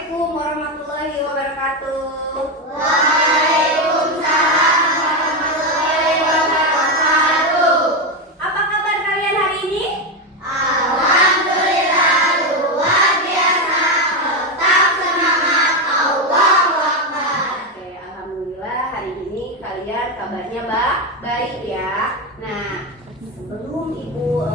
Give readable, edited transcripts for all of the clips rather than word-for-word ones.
Assalamualaikum warahmatullahi wabarakatuh. Waalaikumsalam warahmatullahi wabarakatuh. Apa kabar kalian hari ini? Alhamdulillah luar biasa. Tetap semangat. Allahu Akbar. Oke, alhamdulillah hari ini kalian kabarnya baik ya. Nah, sebelum Ibu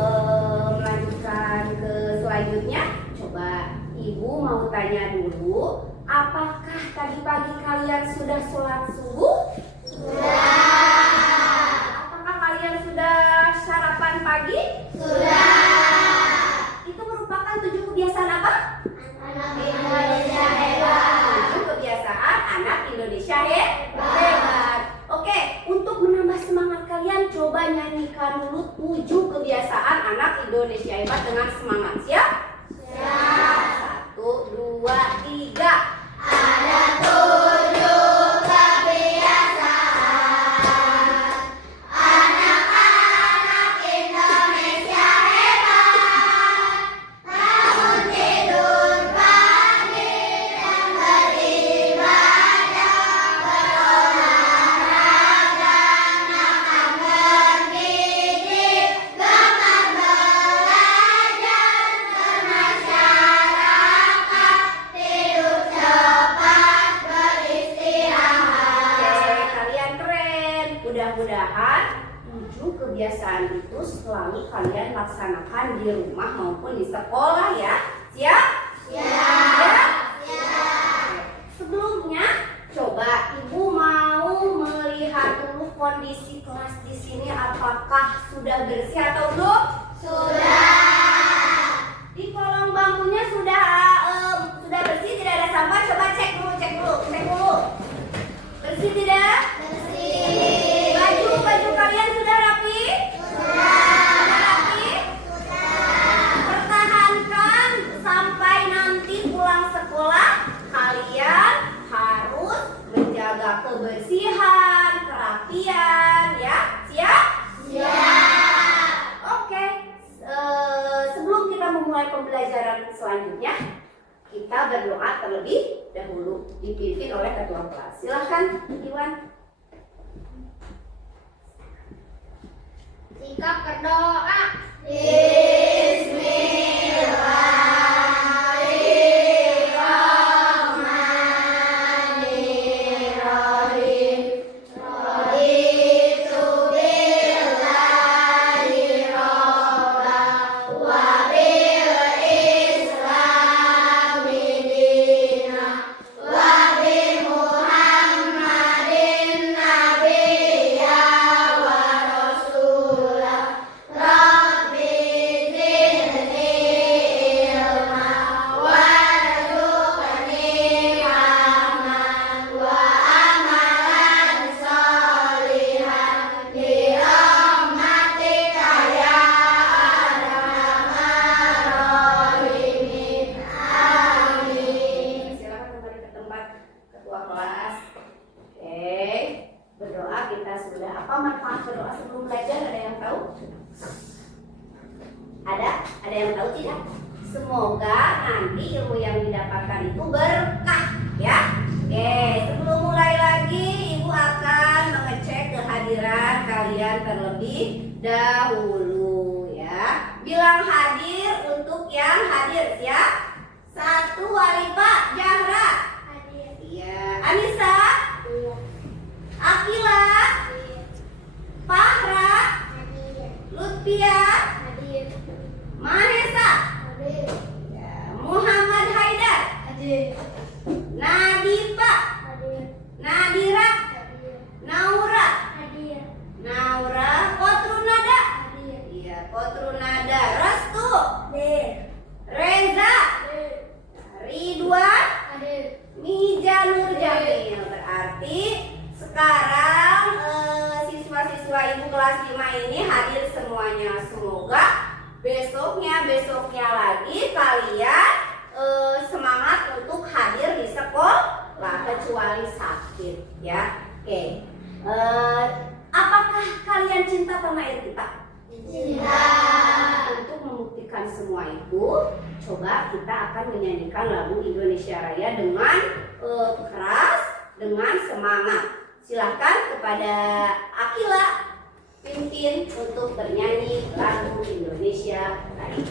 melanjutkan ke selanjutnya, coba Ibu mau tanya dulu, apakah tadi pagi kalian sudah sholat subuh? Sudah. Apakah kalian sudah sarapan pagi? Sudah. Itu merupakan 7 kebiasaan apa? Anak Indonesia hebat. 7 kebiasaan anak Indonesia hebat. Oke, untuk menambah semangat kalian, coba nyanyikan dulu 7 kebiasaan anak Indonesia hebat dengan semangat. Siap? Siap. 1, 2, 3. Ada 7 kebiasaan anak-anak Indonesia hebat. Bangun tidur pagi dan beribadah, berolahraga, makan bergizi, gemar belajar, bermasyarakat, tidur cepat, beristirahat. Oke, kalian keren. Mudah-mudahan 7 kebiasaan itu selalu kalian laksanakan di rumah maupun di sekolah ya. Siap? Siap. Sebelumnya, coba Ibu mau melihat dulu kondisi kelas di sini apakah sudah bersih atau belum? Sudah. Di kolong bangkunya sudah bersih, tidak ada sampah. Coba cek dulu. Bersih tidak? Bersih. Baju kalian sudah rapi? Sudah rapi? Pertahankan sampai nanti pulang sekolah. Kalian harus menjaga kebersihan, kerapian, ya. Siap? Siap. Oke. Sebelum kita memulai pembelajaran selanjutnya, kita berdoa terlebih dahulu dipimpin oleh ketua kelas. Silahkan, Iwan. Sikap berdoa. Bismillahirrahmanirrahim. Raditu billahi robban wa bil islami dinan wa bi Muhammadin nabiyya wa rasulah. Rabbi zidni ilma warzuqni fahman wa amalan sholihan bi rahmatika ya arhamar rahimin. Amin. Silakan kembali ke tempat ketua kelas. Oke, berdoa kita sudah. Apa manfaat berdoa sebelum belajar? Ada yang tahu? Ada yang tahu tidak? Semoga nanti ilmu yang didapatkan itu berkah, ya. Oke, sebelum mulai lagi, Ibu akan mengecek kehadiran kalian terlebih dahulu, ya. Bilang hadir untuk yang hadir, ya. 1, Arifah, Zahra. Iya, Anissa, Akila, Fahra, Lutfia, Mahesa, ya, Muhammad Haidar, Nadifa, Nadira, Naura, Kotrunada, iya, Kotrunada, Restu, Reza, Ridwan, Mijanur Jamil. Berarti sekarang siswa-siswa Ibu kelas 5 ini hadir semuanya. Semoga besoknya lagi kalian semangat untuk hadir di sekolah kecuali sakit, ya. Oke. Apakah kalian cinta tanah air kita? Cinta. Untuk membuktikan semua itu, coba kita akan menyanyikan lagu lagu Indonesia Raya dengan keras, dengan semangat. Silahkan kepada Akila pimpin untuk bernyanyi lagu Indonesia Raya.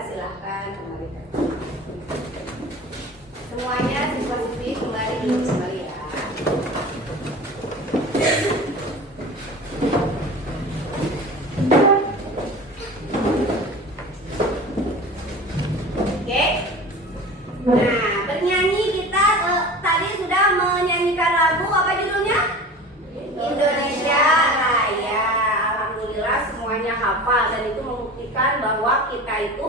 Silahkan kembali. Semuanya siswa-siswi kembali duduk kembali ya. Oke. Nah, bernyanyi kita tadi sudah menyanyikan lagu apa judulnya? Indonesia Raya. Alhamdulillah semuanya hafal dan itu membuktikan bahwa kita itu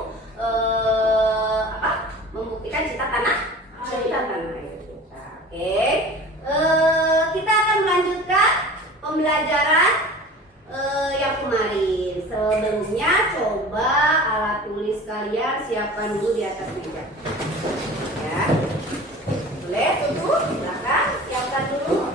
membuktikan cinta tanah air kita. Oke, kita akan melanjutkan pembelajaran yang kemarin. Sebelumnya coba alat tulis kalian siapkan dulu di atas meja. Ya, boleh tutup, silakan siapkan dulu.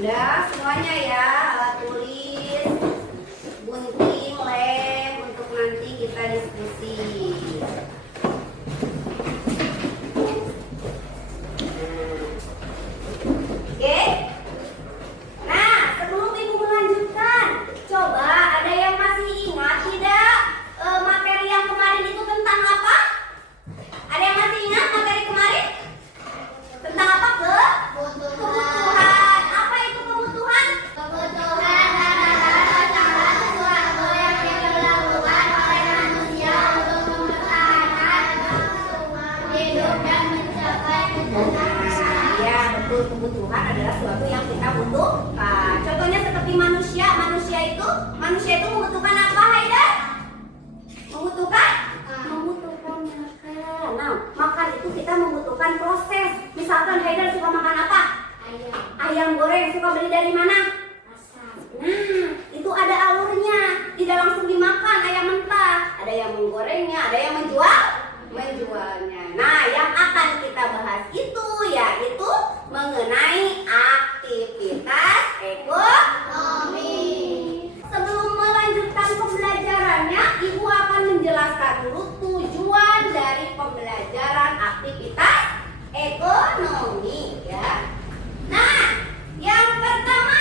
Udah semuanya ya, alat tulis, gunting, lem untuk nanti kita diskusi. Oke. Nah, sebelum Ibu melanjutkan, coba ada yang masih ingat tidak materi yang kemarin itu tentang apa? Ada yang masih ingat materi kemarin? Tentang apa, Ke? Kebutuhan. Kebutuhan adalah sesuatu yang kita butuhkan. Contohnya seperti manusia. Manusia itu membutuhkan apa, Haidar? Membutuhkan makan. Nah, makan itu kita membutuhkan proses. Misalkan Haidar suka makan apa? Ayam goreng. Suka beli dari mana? Pasar. Nah, itu ada alurnya. Tidak langsung dimakan ayam mentah. Ada yang menggorengnya, ada yang menjualnya. Nah, yang akan kita bahas itu yaitu mengenai aktivitas ekonomi. Sebelum melanjutkan pembelajarannya, Ibu akan menjelaskan dulu tujuan dari pembelajaran aktivitas ekonomi ya. Nah, yang pertama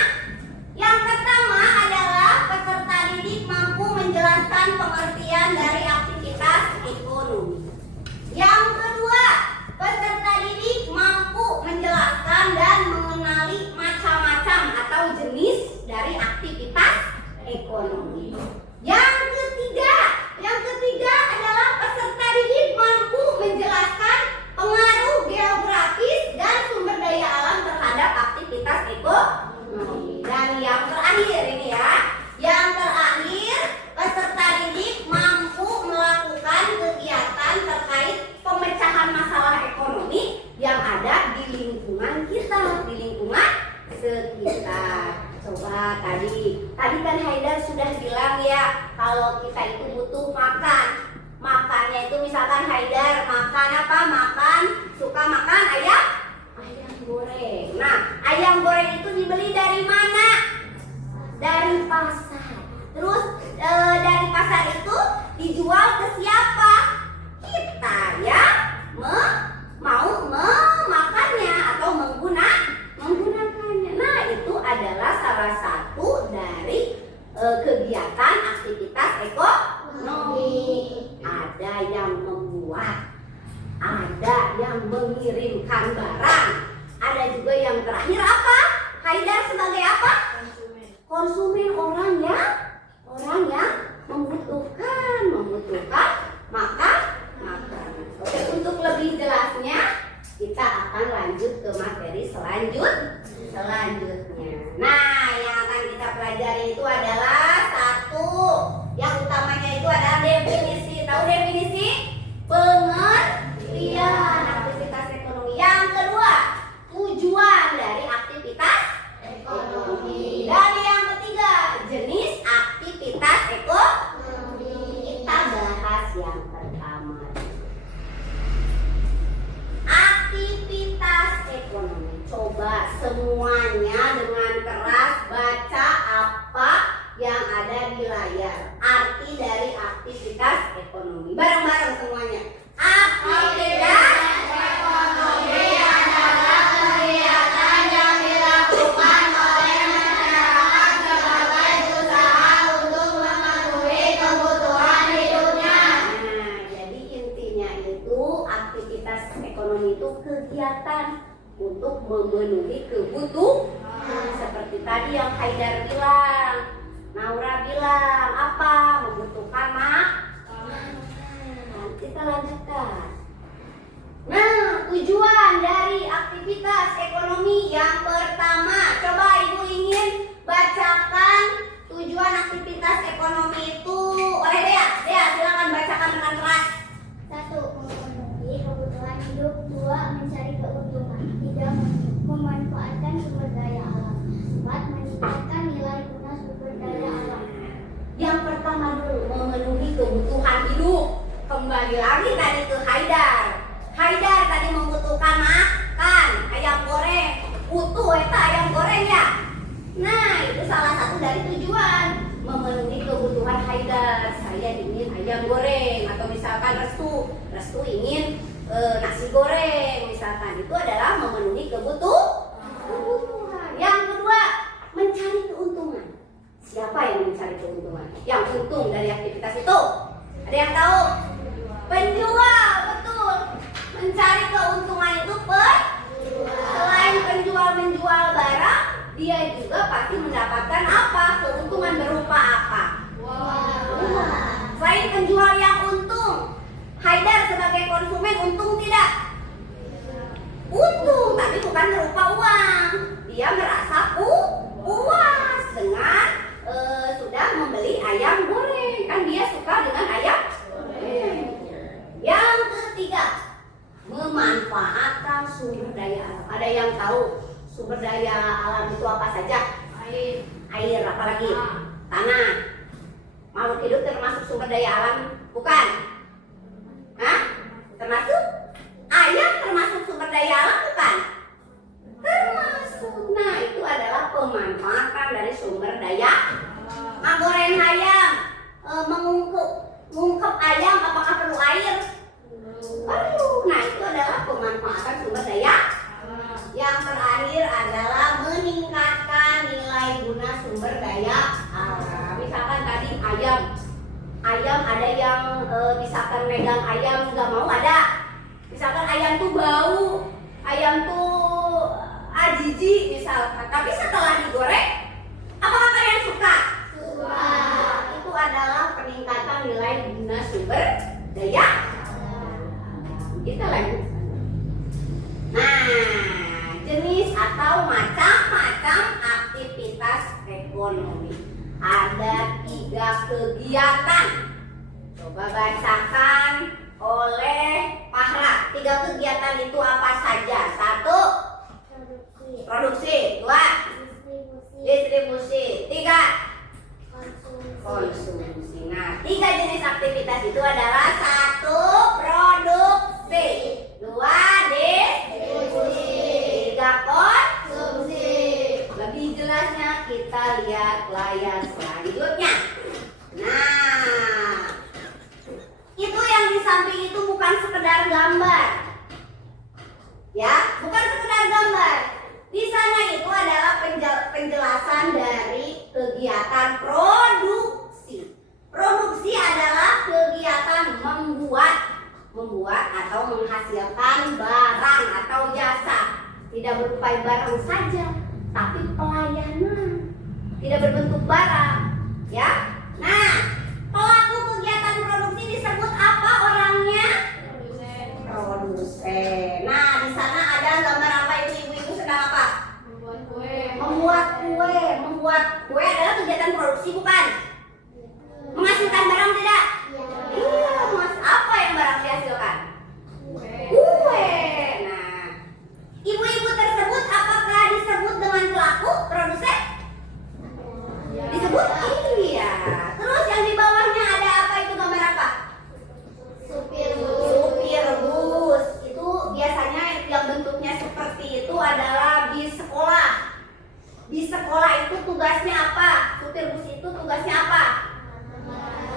adalah peserta didik mampu menjelaskan pengertian dari aktivitas ekonomi. Yang kedua, peserta didik mampu menjelaskan dan kita itu butuh makan. Makannya itu misalkan Haidar makan apa? Suka makan ayam goreng. Nah, ayam goreng itu dibeli dari mana? Dari pasar. Terus dari pasar itu dijual ke siapa? Kita ya mau memakannya atau menggunakannya. Nah, itu adalah salah satu dari kegiatan aktivitas ekonomi. Ada yang membuat, ada yang mengirimkan barang, ada juga yang terakhir apa? Haidar sebagai apa? Konsumen, orang yang membutuhkan makan. Oke, untuk lebih jelasnya kita akan lanjut ke materi selanjutnya. Nah, yang akan kita pelajari itu adalah satu, yang utamanya itu adalah definisi. Tahu definisi? Pengertian aktivitas ekonomi. Yang kedua, tujuan dari aktivitas ekonomi. Dan yang ketiga, jenis aktivitas ekonomi. Kita bahas yang pertama. Aktivitas ekonomi. Coba semuanya dengan keras baca apa yang ada di layar. Arti dari aktivitas ekonomi. Bareng-bareng semuanya. Aktivitas ekonomi adalah kegiatan yang dilakukan oleh masyarakat sebagai usaha untuk memenuhi kebutuhan hidupnya. Nah, jadi intinya itu aktivitas ekonomi itu kegiatan untuk memenuhi kebutuhan. Seperti tadi yang Haidar bilang, Naura bilang apa? Membutuhkan makan. Kita lanjutkan. Nah, tujuan dari aktivitas ekonomi yang pertama. Coba Ibu ingin bacakan tujuan aktivitas ekonomi itu oleh Dea. Dea, silakan bacakan dengan keras. 1. Memenuhi kebutuhan hidup. 2. Mencari keuntungan. 3. Memanfaatkan sumber daya alam. 4. Meningkatkan nilai guna sumber daya alam. Yang pertama dulu, memenuhi kebutuhan hidup. Kembali lagi tadi ke Haidar. Haidar tadi membutuhkan makan ayam goreng. Butuh eta ayam goreng ya. Nah, itu salah satu dari tujuan memenuhi kebutuhan Haidar. Saya ingin ayam goreng, atau misalkan Restu ingin nasi goreng misalkan. Itu adalah memenuhi kebutuhan. Yang kedua, mencari keuntungan. Siapa yang mencari keuntungan? Yang untung dari aktivitas itu? Ada yang tahu? Penjual, betul. Mencari keuntungan itu selain penjual menjual barang, dia juga pasti mendapatkan apa? Keuntungan berupa apa? Selain penjual yang untung, Haidar sebagai konsumen untung tidak? Untung, tapi bukan berupa uang. Dia merasa puas dengan sudah membeli ayam goreng. Kan dia suka dengan ayam goreng. Yang ketiga, memanfaatkan sumber daya alam. Ada yang tahu sumber daya alam itu apa saja? Air, apalagi? Tanah. Makhluk hidup termasuk sumber daya alam? Bukan? Hah? Termasuk? Ayam termasuk sumber daya alam bukan? Termasuk. Nah, itu adalah pemanfaatan dari sumber daya. Goreng ayam, mengungkep ayam, apakah perlu air? Perlu. Nah, itu adalah pemanfaatan sumber daya. Yang terakhir adalah meningkatkan nilai guna sumber daya alam. Misalkan tadi ayam ada yang misalkan megang ayam nggak mau, ada. Misalkan ayam tuh bau, ayam tuh jijik misalkan. Tapi setelah digoreng, apakah kalian suka? Suka. Itu adalah peningkatan nilai guna sumber daya. Kita lanjut. Nah, jenis atau macam-macam aktivitas ekonomi. Ada 3 kegiatan. Coba bacakan oleh Fahra. 3 kegiatan itu apa saja? 1. Produksi. 2. Distribusi. 3. Konsumsi. Nah, 3 jenis aktivitas itu adalah: 1. Produksi, 2. Distribusi, 3. Konsumsi. Lebih jelasnya kita lihat layar selanjutnya. Nah, itu yang di samping itu bukan sekedar gambar, ya, bukan sekedar gambar. Di sana itu adalah penjelasan dari kegiatan produksi. Produksi adalah kegiatan membuat atau menghasilkan barang atau jasa. Tidak berupa barang saja, tapi pelayanan. Tidak berbentuk barang, ya. Nah, pelaku kegiatan produksi disebut apa orangnya? Produsen. Nah, di sana ada gambar apa itu, ibu-ibu sedang apa? Membuat kue. Membuat kue adalah kegiatan produksi, bukan? Menghasilkan barang tidak? Iya, apa yang barang dihasilkan? Kue. Nah, ibu-ibu tersebut apakah disebut dengan pelaku produsen? Disebut iya. Terus yang di bawahnya ada apa itu, gambar apa? Supir bus. Itu biasanya yang bentuknya seperti itu adalah bis sekolah. Bis sekolah itu tugasnya apa? Supir bus itu tugasnya apa?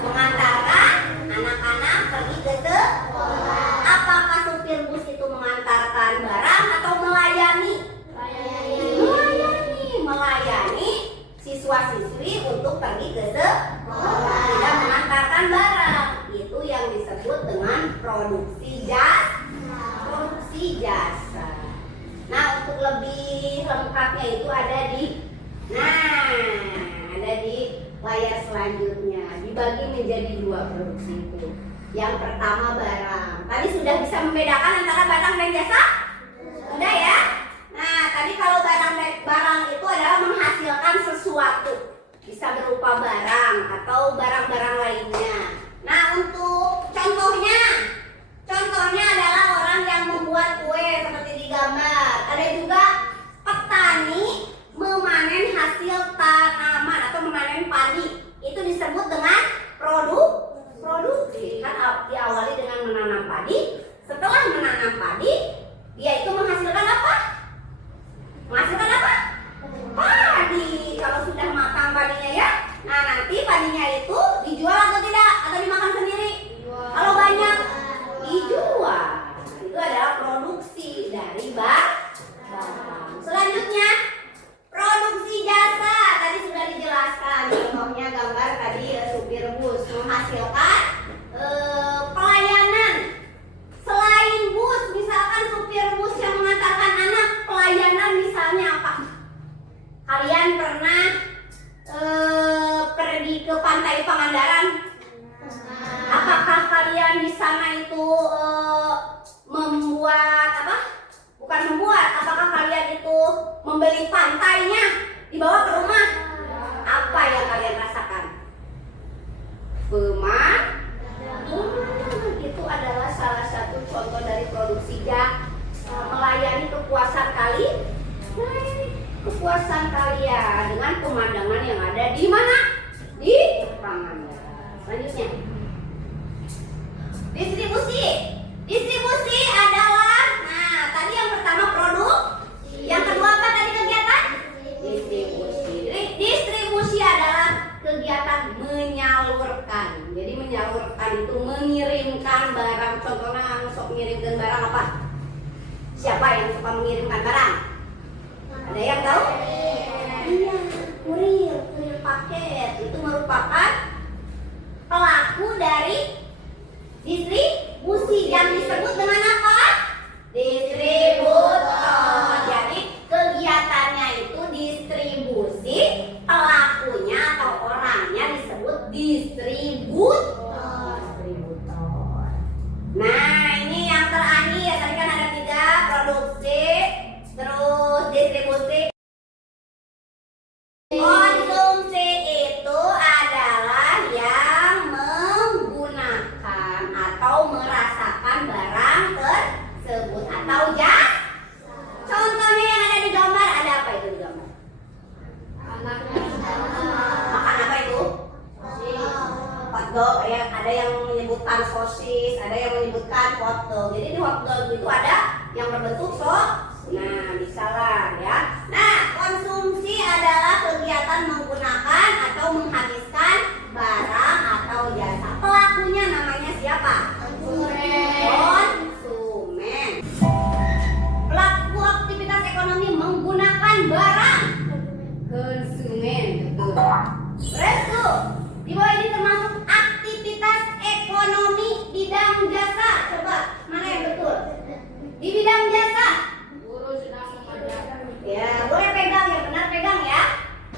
Mengantarkan anak-anak pergi ke sekolah. Apakah supir bus itu mengantarkan barang atau melayani? Melayani siswa-siswi untuk pergi ke sekolah, tidak mengantarkan barang. Itu yang disebut dengan produksi jasa. Nah, untuk lebih lengkapnya itu ada di layar selanjutnya. Dibagi menjadi 2 produksi itu. Yang pertama barang. Tadi sudah bisa membedakan antara barang dan jasa? Sudah ya? Nah, tadi kalau barang itu adalah menghasilkan sesuatu. Bisa berupa barang atau barang-barang lainnya. Nah, untuk contohnya adalah orang yang membuat kue seperti di gambar. Ada juga petani memanen hasil tanaman atau memanen padi. Itu disebut dengan produksi. Kan diawali dengan menanam padi. Setelah menanam padi, dia itu menghasilkan apa? Padi. Kalau sudah matang padinya, ya. Nah, nanti padinya itu dijual atau tidak? Atau dimakan sendiri? Kalau banyak, dijual. Itu adalah produksi dari barang. Selanjutnya, produksi jasa. Tadi sudah dijelaskan. Contohnya gambar tadi supir bus menghasilkan pelayanan. Selain bus, misalkan supir bus yang mengantarkan anak, pelayanan misalnya apa? Kalian pernah pergi ke pantai Pangandaran? Apakah kalian di sana itu apakah kalian itu membeli pantainya dibawa ke rumah? Apa yang kalian rasakan? Itu adalah salah satu contoh dari produksi melayani kepuasan kalian dengan pemandangan yang ada di mana? Di Pangandaran. Selanjutnya, distribusi adalah, nah, tadi yang pertama produk, yang kedua apa tadi kegiatan? Distribusi adalah kegiatan menyalurkan. Jadi menyalurkan itu mengirimkan barang. Contohnya sok mengirimkan barang apa? Siapa yang suka mengirimkan barang? Ada yang tahu? Iya, kurir paket. Itu merupakan pelaku dari distribusi yang disebut dengan apa? Distributor. Jadi kegiatannya itu distribusi, pelakunya atau orangnya disebut distributor. Nah, ini yang terakhir. Tadi kan ada 3, produksi, terus distribusi. Konsumsi itu adalah yang menggunakan atau merasakan barang ada yang menyebutkan sosis, ada yang menyebutkan hotdog. Jadi di hotdog itu ada yang berbentuk nah bisa lah ya. Nah, konsumsi adalah kegiatan menggunakan atau menghabiskan barang atau jasa. Pelakunya namanya siapa? Konsumen. Pelaku aktivitas ekonomi menggunakan barang konsumen. Betul. Restu. Di bawah ini termasuk aktivitas ekonomi bidang jasa. Coba mana yang betul? Di bidang jasa. Guru sedang mengajar. Ya, boleh pegang ya, benar pegang ya.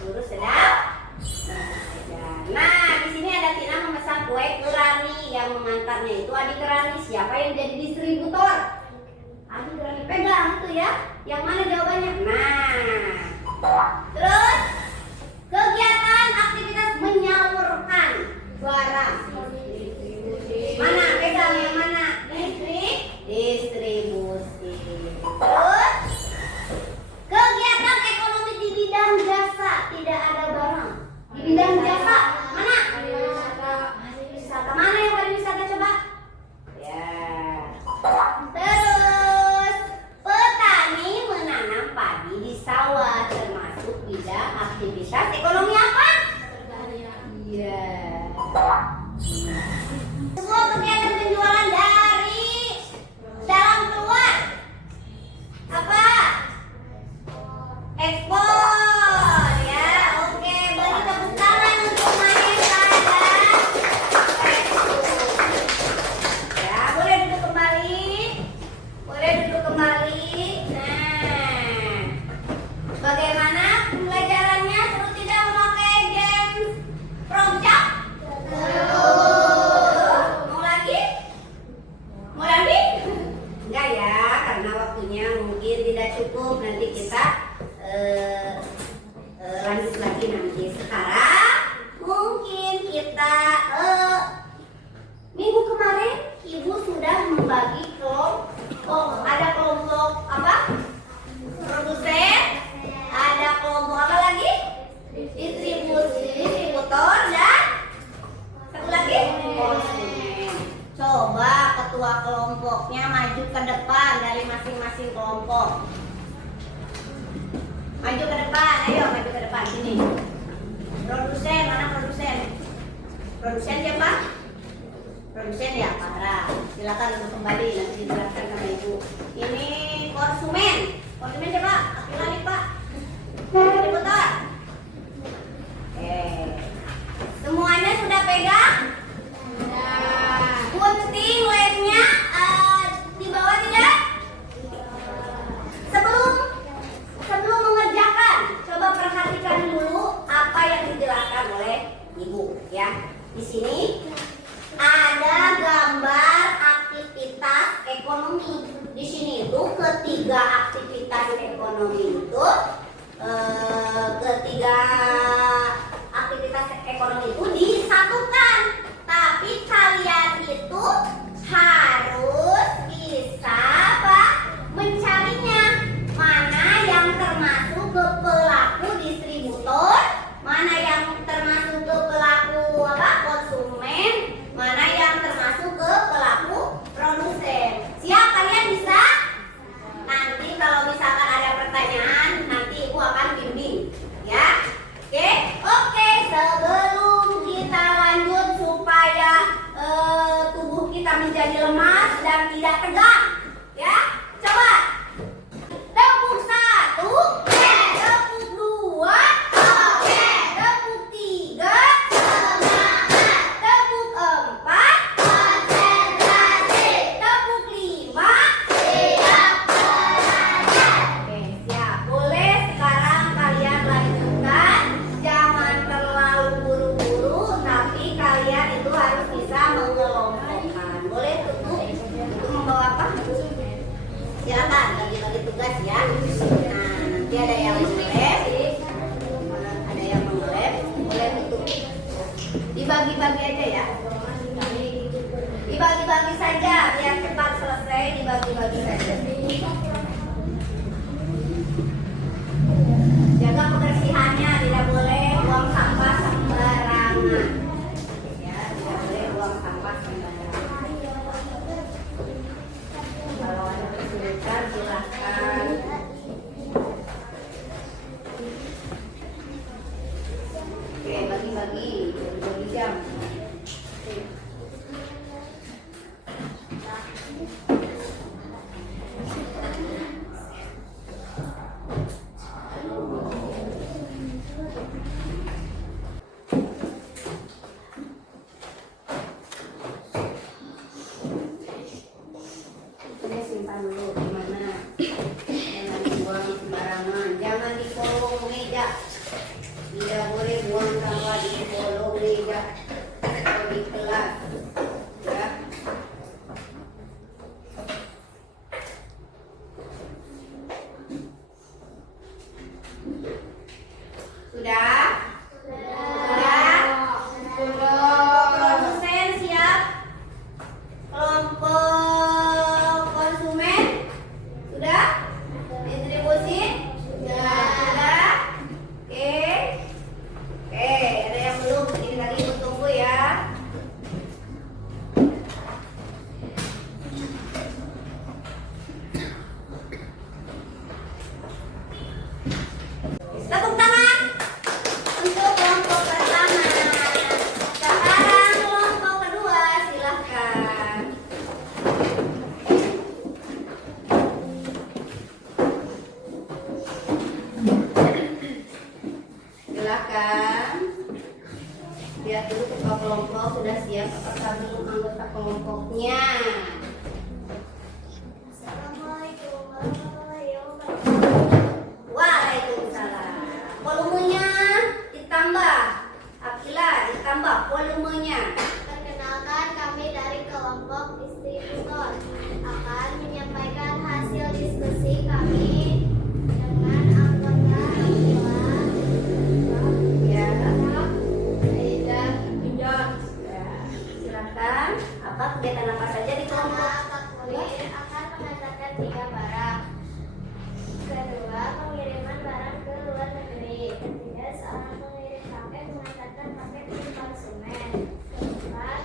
Guru sedang. Nah, di sini ada Tina memesan kue ke Rani, yang mengantarnya itu adik Rani. Siapa yang jadi distributor? Adik Rani, pegang itu ya. Yang mana jawabannya? Nah, terus kegiatan aktivitas menyalurkan barang. Mana pegang yang mana? Distribusi. Terus kegiatan ekonomi di bidang jasa, tidak ada barang. Di bidang jasa mana? Pariwisata. Mana yang pariwisata coba? Ya. Terus petani menanam padi di sawah, termasuk bidang aktivitas ekonomi apa? Iya. Semua kegiatan penjualan dari dalam keluar apa? Ekspor ya. Oke, beri tepuk tangan untuk Mahesa dan Restu. Ya, boleh duduk kembali. Boleh duduk kembali. Nah, bagaimana pembelajarannya? Seru tidak memakai games Promcap? Mau lagi? Mau lagi? Enggak ya, karena waktunya mungkin tidak cukup. Nanti kita lanjut lagi nanti. Sekarang mungkin kita minggu kemarin Ibu sudah membagi kelompok. Ada kelompok apa? Produsen. Ada kelompok apa lagi? Distributor dan satu lagi konsumen. Coba ketua kelompoknya maju ke depan dari masing-masing kelompok. Maju ke depan, ayo maju ke depan sini. Produsen, mana produsen? Produsen siapa? Produsen ya, Farah. Silakan untuk kembali, nanti dijelaskan sama Ibu. Ini konsumen. Konsumen siapa? Laki-laki Pak. Distributor. Semuanya sudah pegang? Gunting lemnya di bawah tidak? Sebelum mengerjakan, coba perhatikan dulu apa yang dijelaskan oleh Ibu ya. Di sini ada gambar aktivitas ekonomi. Di sini itu ketiga aktivitas ekonomi itu disatukan. Tapi kalian itu harus bisa mencarinya. Mana yang termasuk ke pelaku distributor, mana yang termasuk ke pelaku konsumen, mana yang termasuk ke pelaku produsen. Siap kalian bisa? Nanti kalau misalkan ada pertanyaan, nanti Ibu akan bimbing ya. Oke, sebelum kita lanjut supaya tubuh kita menjadi lemas dan tidak tegang ya. Coba tepuk 1, tepuk 2, tepuk 3, tepuk 4, tepuk 5. Oke, siap. Boleh sekarang kalian lanjutkan. Jangan terlalu buru-buru, tapi kalian itu harus bisa mengelompokkan. Boleh tutup untuk membawa apa? Silakan bagi-bagi tugas ya. Nah, nanti ada yang mengelep, ada yang mengelep, boleh tutup. Dibagi-bagi aja ya. Dibagi-bagi saja biar cepat selesai. Dibagi-bagi saja. Jaga kebersihannya, tidak boleh buang sampah sembarangan. Ya, tidak boleh buang sampah. Siapa belum anggota kelompoknya? Assalamualaikum warahmatullahi wabarakatuh. Waalaikumsalam. Volumenya ditambah. Akila ditambah volumenya. Perkenalkan, kami dari kelompok distributor akan menyampaikan hasil diskusi kami dengan anggota Akila, Ya. Aida, Ya. Silakan. Apa kegiatan apa saja di kelompok? Sama Pak Kurir akan mengantarkan 3 barang. Kedua, pengiriman barang ke luar negeri. Ketiga, seorang pengirim paket mengantarkan paket di konsumen. Keempat,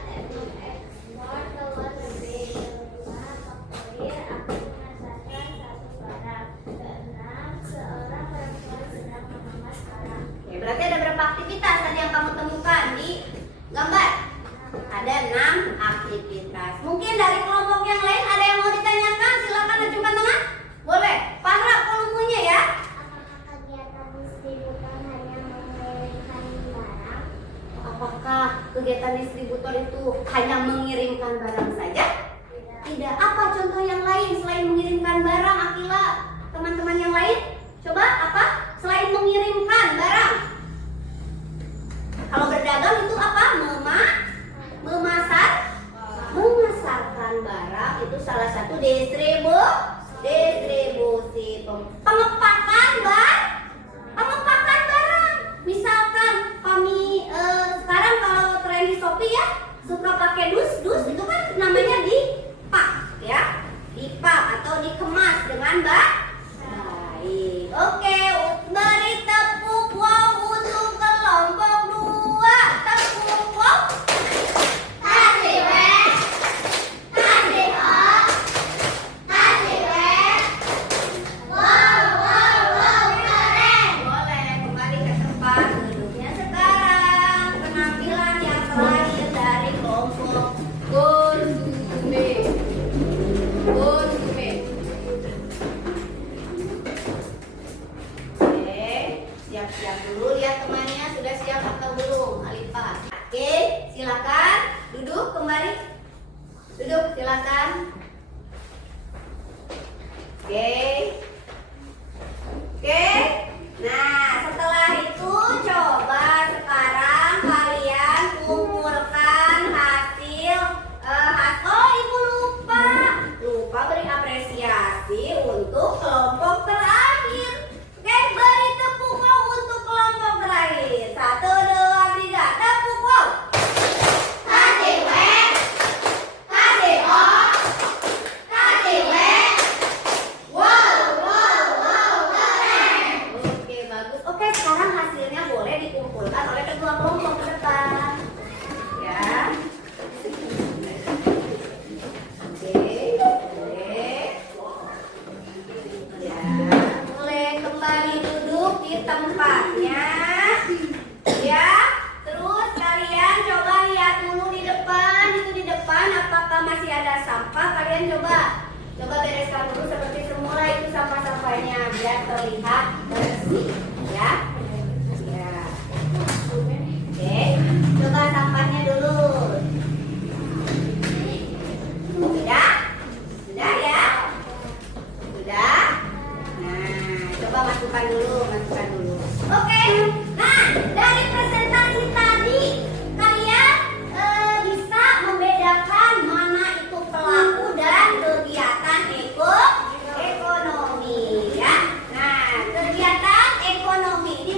ekspor ke luar negeri. Kelima, Pak Kurir akan mengantarkan 1 barang. Keenam, seorang perempuan sedang mengemas barang. Oke, berarti ada berapa aktivitas tadi yang kamu temukan di gambar? Ada 6 aktivitas. Mungkin dari kelompok yang lain ada yang mau ditanyakan? Silakan ajukan tangan. Boleh. Para volumenya ya. Apakah kegiatan distributor hanya mengirimkan barang? Apakah kegiatan distributor itu hanya mengirimkan barang saja? Tidak. Tidak. Apa contoh yang lain selain mengirimkan barang, Akila? Teman-teman yang lain? Coba apa? Selain mengirimkan barang. Kalau berdagang itu apa? Memasarkan barang itu salah satu distribusi. Pengepakan barang. Misalkan kami sekarang kalau tren di Shopee ya suka pakai dus itu kan namanya dipak ya, dipak atau dikemas dengan baik. Oke, beri tepuk wow untuk kelompok 2. Tepuk wow. Kasih weh, kasih oh, kasih weh. Wow, keren. Boleh kembali ke tempat duduknya sekarang. Penampilan yang terakhir dari kelompok konsumen. Oke, siap-siap dulu lihat temannya sudah siap atau belum, Alifah. Oke, silakan duduk kembali. Duduk silakan. Oke. Oke. Nah, setelah itu coba sekarang kalian kumpulkan hasil oh, Ibu lupa beri apresiasi untuk kelompok terakhir. Oke, beri tepuk wow untuk kelompok terakhir. 1, 2, 3, tepuk wow. Kasih weh, kasih oh, kasih weh. Wow, keren. Oke, bagus. Oke, sekarang hasilnya boleh dikumpulkan oleh kedua kelompok ke depan. Ya. Oke, boleh. Ya, boleh kembali duduk di tempatnya. Ya. Terus kalian coba lihat dulu di depan, itu di depan apakah masih ada sampah? Kalian coba bereskan dulu seperti semula itu sampah-sampahnya biar terlihat bersih, ya. Ya. Oke, coba sampahnya dulu. Sudah? Sudah ya? Sudah? Nah, coba masukkan dulu. Oke. Nah, dari presentasi tadi kalian bisa membedakan mana itu pelaku dan kegiatan ekonomi ya. Nah, kegiatan ekonomi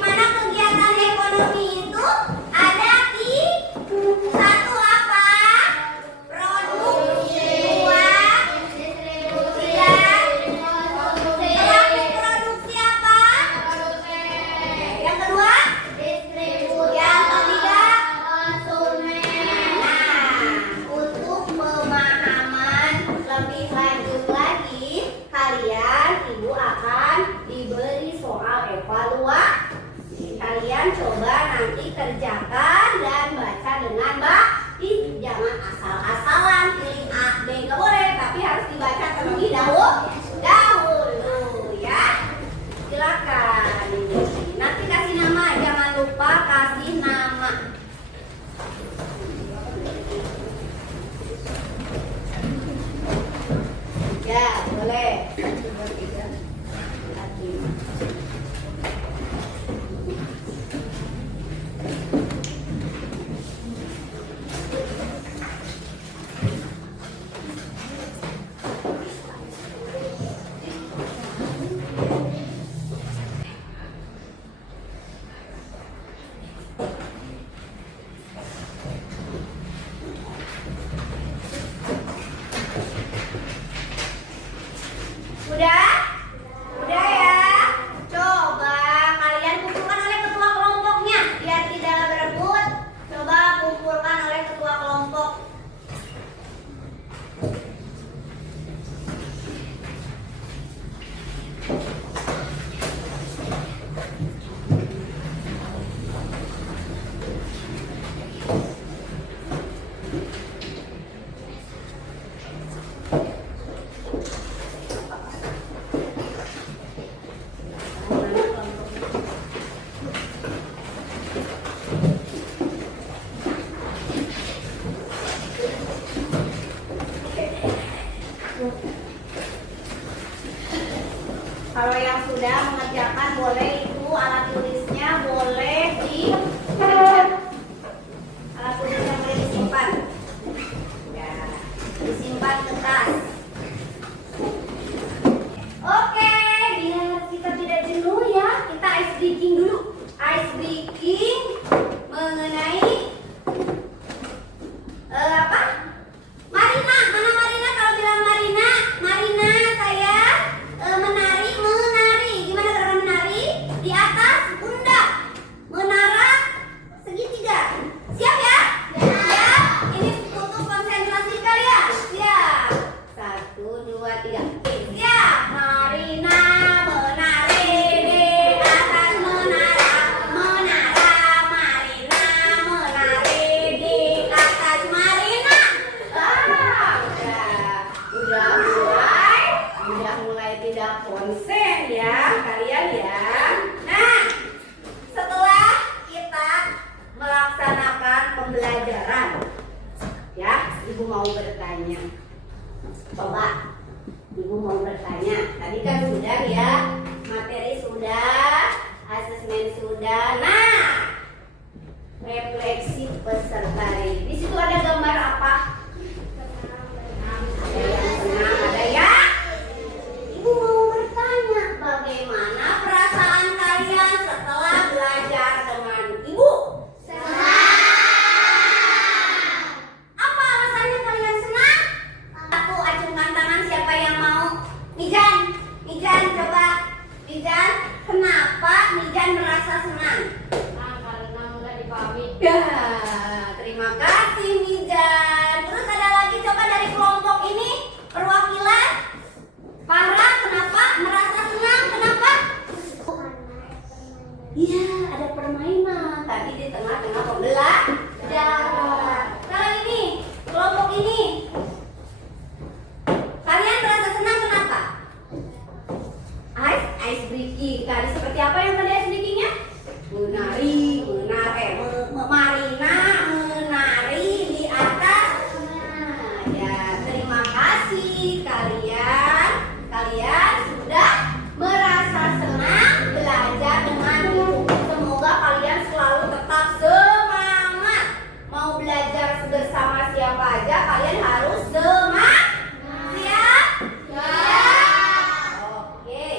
Kalau yang sudah mengerjakan boleh itu alat tulisnya boleh alat tulisnya boleh disimpan. Ya, disimpan ke tas. Oke, biar kita tidak jenuh ya, kita ice breaking dulu. Ice breaking mengenai apa? Marina, mana Marina? Kalau bilang Marina, Marina saya menari. Gimana cara menari? Di atas pundak, menara segitiga. Siap ya? Siap. Ini butuh konsentrasi kalian. Siap. 1, 2, 3. Siap. Marina menari di atas menara. Menara Marina menari di atas Marina. Udah mulai tidak konsen ya kalian ya. Nah, setelah kita melaksanakan pembelajaran, ya, ibu mau bertanya. Coba, ibu mau bertanya. Tadi kan sudah ya, materi sudah, asesmen sudah. Nah, refleksi peserta didik. Di situ ada gambar apa? Ada yang senang, ada yang. Ibu mau bertanya, bagaimana perasaan kalian setelah belajar dengan ibu? Apa alasannya kalian senang? Aku acungkan tangan siapa yang mau. Mijan coba. Mijan, kenapa Mijan merasa senang? Karena mudah dipahami. Ya, terima kasih Mijan. Terus ada lagi coba dari kelompok ini perwakilan. Farah, kenapa merasa senang? Kenapa? Iya, ada permainan. Tadi di tengah-tengah pembelajaran. Kalau ini, kelompok ini, kalian merasa senang kenapa? Ice breaking. Tadi seperti apa yang tadi ice breakingnya? Marina menari di atas. Nah, ya, terima kasih kalian. Kalian sudah merasa senang belajar dengan ibu. Semoga kalian selalu tetap semangat. Mau belajar bersama siapa aja, kalian harus semangat. Siap? Siap. Oke.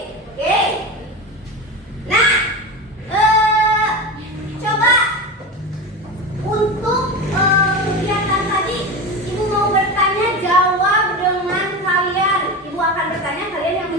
Nah, coba untuk kegiatan tadi, ibu mau bertanya, jawab dengan kalian. Ibu akan bertanya, kalian yang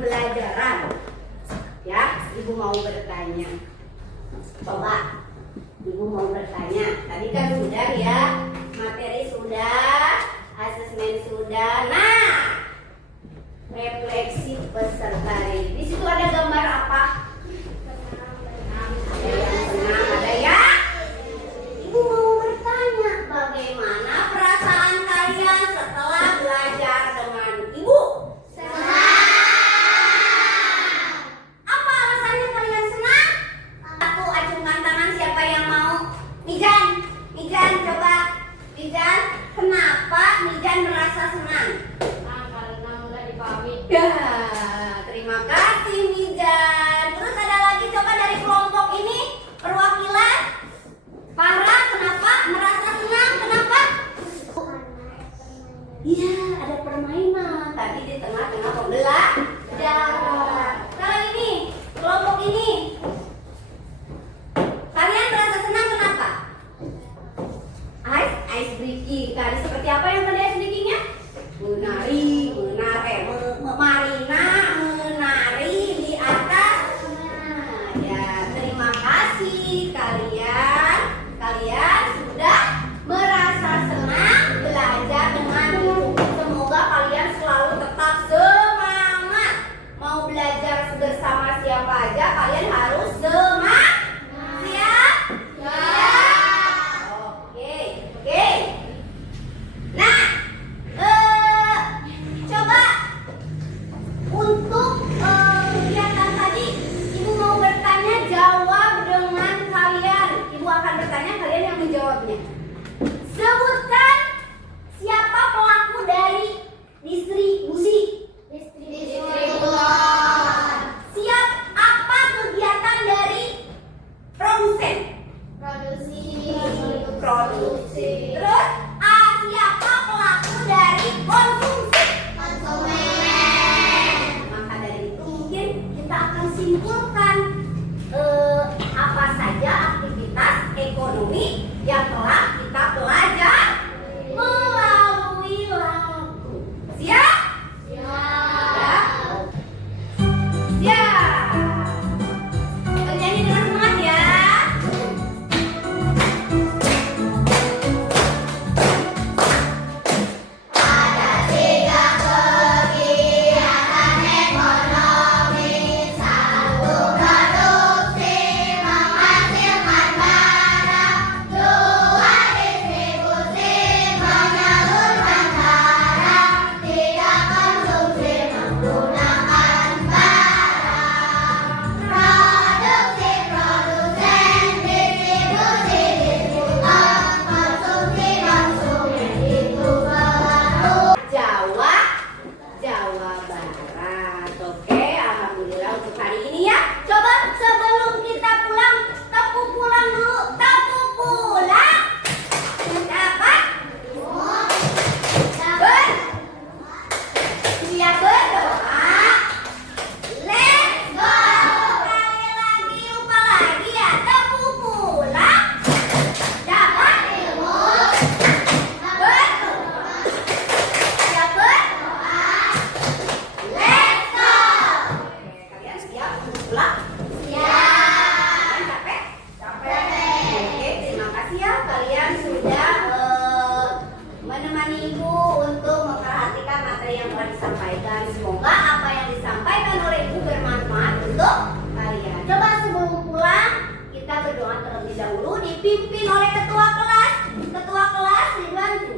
pembelajaran. Ya, Ibu mau bertanya. Coba, Ibu mau bertanya. Tadi kan sudah ya, materi sudah, asesmen sudah. Nah, refleksi peserta didik. Di situ ada gambar apa? Ada yang senang, ada yang. Ibu mau bertanya, bagaimana perasaan kalian setelah belajar dengan Ibu? Apa alasannya kalian senang? Aku acungkan tangan, siapa yang mau? Mijan coba. Mijan, kenapa Mijan merasa senang? Karena mudah dipahami. Ya, terima kasih Mijan. Terus ada lagi, coba dari kelompok ini perwakilan. Farah, kenapa merasa senang? Kenapa? Iya, ada permainan. Tadi di tengah-tengah pembelajaran. Kalau ini, kelompok ini, kalian merasa senang kenapa? Ice breaking. Tadi seperti apa yang tadi ice breakingnya? Marina menari di atas. Nah, ya, terima kasih kalian. Kalian sudah merasa senang belajar dengan Ibu. Semoga kalian selalu tetap semangat. Mau belajar bersama siapa aja, kalian harus semangat. Siap? Oke. Nah, coba untuk kegiatan tadi, Ibu mau bertanya, jawab dengan kalian. Ibu akan bertanya, kalian yang menjawabnya. Sebutkan siapa pelaku dari distribusi. Siap apa kegiatan dari produsen? Produksi. Terus siapa pelaku dari konsumsi? Maka dari itu mungkin kita akan simpulkan apa saja aktivitas ekonomi yang telah kita pelajari melalui lagu. Siap? Siap. Bernyanyi dengan semangat ya. Ada 3 kegiatan ekonomi. 1 produksi menghasilkan barang. 2 distribusi menyalurkan barang. 3 konsumsi menggunakan barang. Produksi produsen, distribusi distributor, konsumsi konsumen itu baru. Jawa Barat. Oke, alhamdulillah untuk hari ini ya. Coba sebelum kita pulang, tepuk pulang dulu. Tepuk pulang. Dapat? Siap berdoa. Let's go. Sekali lagi, lupa lagi ya. Tepuk pulang. Dapat ilmu. Berdoa. Siap berdoa. Let's go. Kalian siap untuk pulang? Kalian capek? Oke, terima kasih ya kalian sudah menemani Ibu untuk memperhatikan materi yang telah disampaikan. Semoga apa yang disampaikan oleh Ibu bermanfaat untuk kalian. Coba sebelum pulang kita berdoa terlebih dahulu, dipimpin oleh ketua kelas. Ketua kelas dibantu.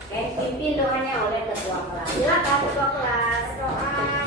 Oke, pimpin doanya oleh ketua kelas. Silakan ketua kelas. Doa.